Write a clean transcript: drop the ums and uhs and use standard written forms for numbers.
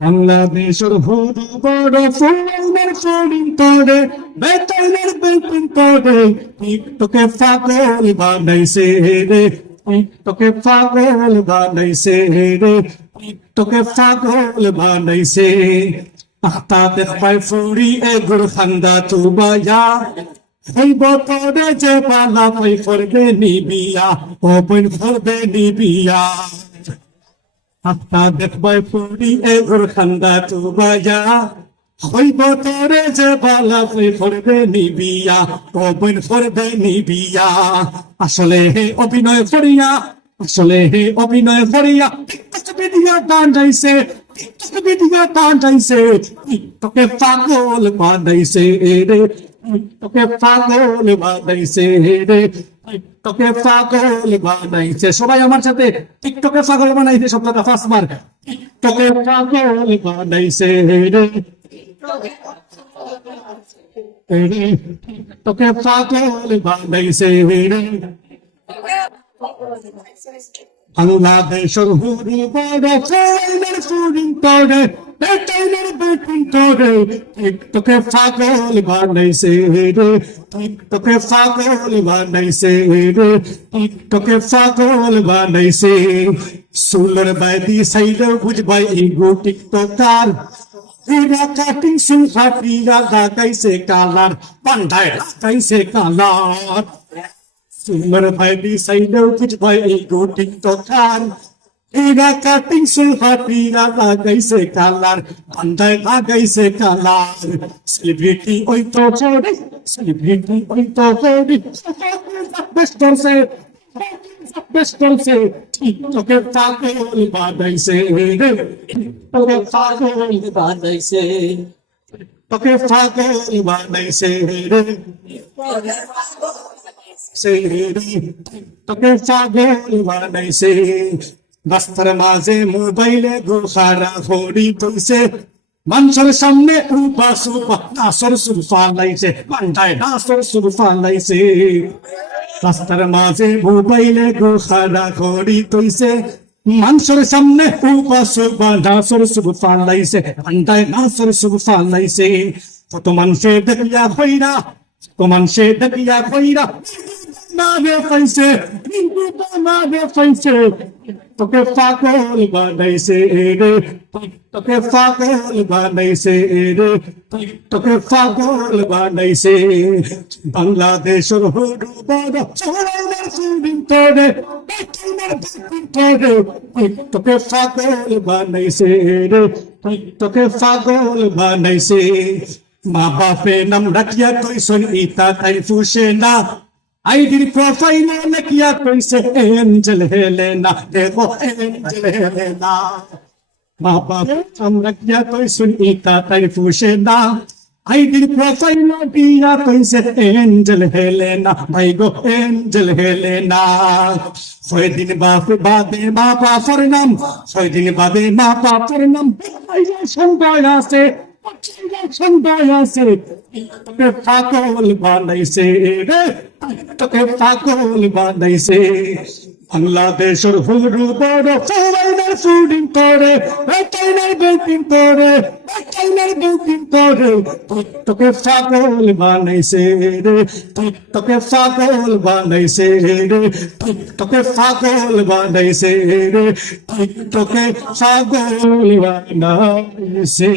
বাংলাদেশের হুদু বড় ফুলের ফুলিং তোরে বেতাইনের বেলপিন তোরে টিকটকে পাগল বানাইছে রে টিকটকে পাগল বানাইছে রে টিকটকে পাগল বানাইছে আতা দেখবাই ফুরি এগুর খান্দা তুবায়া এই বতরে যে পালা পাই করবে নিবিয়া ও বইন করবে নিবিয়া আত্মা দেখবাই ফুরি এগুর খান্দা তুবায়া হইব তোরে যে বালা বই করবে নিবিয়া ও বইন করবে নিবিয়া আসলে হে অভিনয় করিয়া আসলে হে অভিনয় করিয়া ভিডিও টান যাইছে ভিডিও টান যাইছে তোকে পাগল বানাইছে রে তোকে পাগল বানাইছে রে টিকটকে পাগল বানাইছে সবাই আমার সাথে টিকটকে পাগল বানাইছে শব্দটা ফার্স্ট বার টিকটকে পাগল বানাইছে রে টিকটকে পাগল বানাইছে রে বাংলাদেশের হুদু বড় ফুলের ফুলিং তোরে বেতাইনের বেলপিন তোরে টিকটকে পাগল বানাইছে রে টিকটকে পাগল বানাইছে রে টিকটকে পাগল বানাইছে সুলর বাইদি সাইড বুঝবাই ইগো টিকটকার এরা কাটিং সুল ফাটিয়া লাগাইছে কালার পান্ডায় লাগাইছে কালার সুলর বাইদি সাইড বুঝবাই ইগো টিকটকার এরা কাটিং সুল ফাটিয়া লাগাইছে কালার পান্ডায় লাগাইছে কালার সেলিব্রিটি ওই তো চোরে সেলিব্রিটি ওই তো চোরে বেস্ট চলছে বেস্ট চলছে টিকটকে পাগল বানাইছে রে টিকটকে পাগল বানাইছে তোকে পাগল বানাইছে রে তোকে পাগল বানাইছে রাস্তার মাঝে মোবাইলে গোসারা ভরি তুলছে মানুষের সামনে রূপা সুপা নাসর সুরফা লাইছে পান্ডায় নাসর সুরফা লাইছে রাস্তার মাঝে মোবাইলে গোসারা ভরি তুলছে মানুষের সামনে রূপা সুপা নাসর সুরফা লাইছে পান্ডায় নাসর সুরফা লাইছে কত মানুষে দেখিয়া হইরা কত মানুষে দেখিয়া হইরা নামে পাইছে কিন্তু নামে পাইছে তোকে পাগল বানাইছে রে তোকে পাগল বানাইছে রে তোকে পাগল বানাইছে বাংলাদেশের হুদু বড় ফুলের ফুলিং তোরে বেতাইনের বেলপিন তোরে তোকে পাগল বানাইছে রে তোকে পাগল বানাইছে মা বাপে নাম রাখিয়া কইসন ইতা তাই ফুসে না আইডির প্রোফাইলে লেখিয়া কইছে এঞ্জেল হেলেনা দেখো এঞ্জেল হেলেনা মা বাপ আমরা কিয়া কইছুন ইতা তাই ফুসে না আইডির প্রোফাইলে দিয়া কইছে এঞ্জেল হেলেনা ভাই গো এঞ্জেল হেলেনা 6 দিন বাদে মা বাপের নাম 6 দিন বাদে মা বাপের নাম আইয়া সন্ধ্যায় আসে সন্ধ্যায় আসে তোকে পাগল বানাইছে রে তোকে পাগল বানাইছে বাংলাদেশের হুদু বড় ফুলের ফুলিং তোরে বেতাইনের বেলপিন তোরে বেতাইনের বেলপিন তোরে তোকে পাগল বানাইছে রে তোকে পাগল বানাইছে রে তোকে পাগল বানাইছে রে তোকে পাগল বানাইছে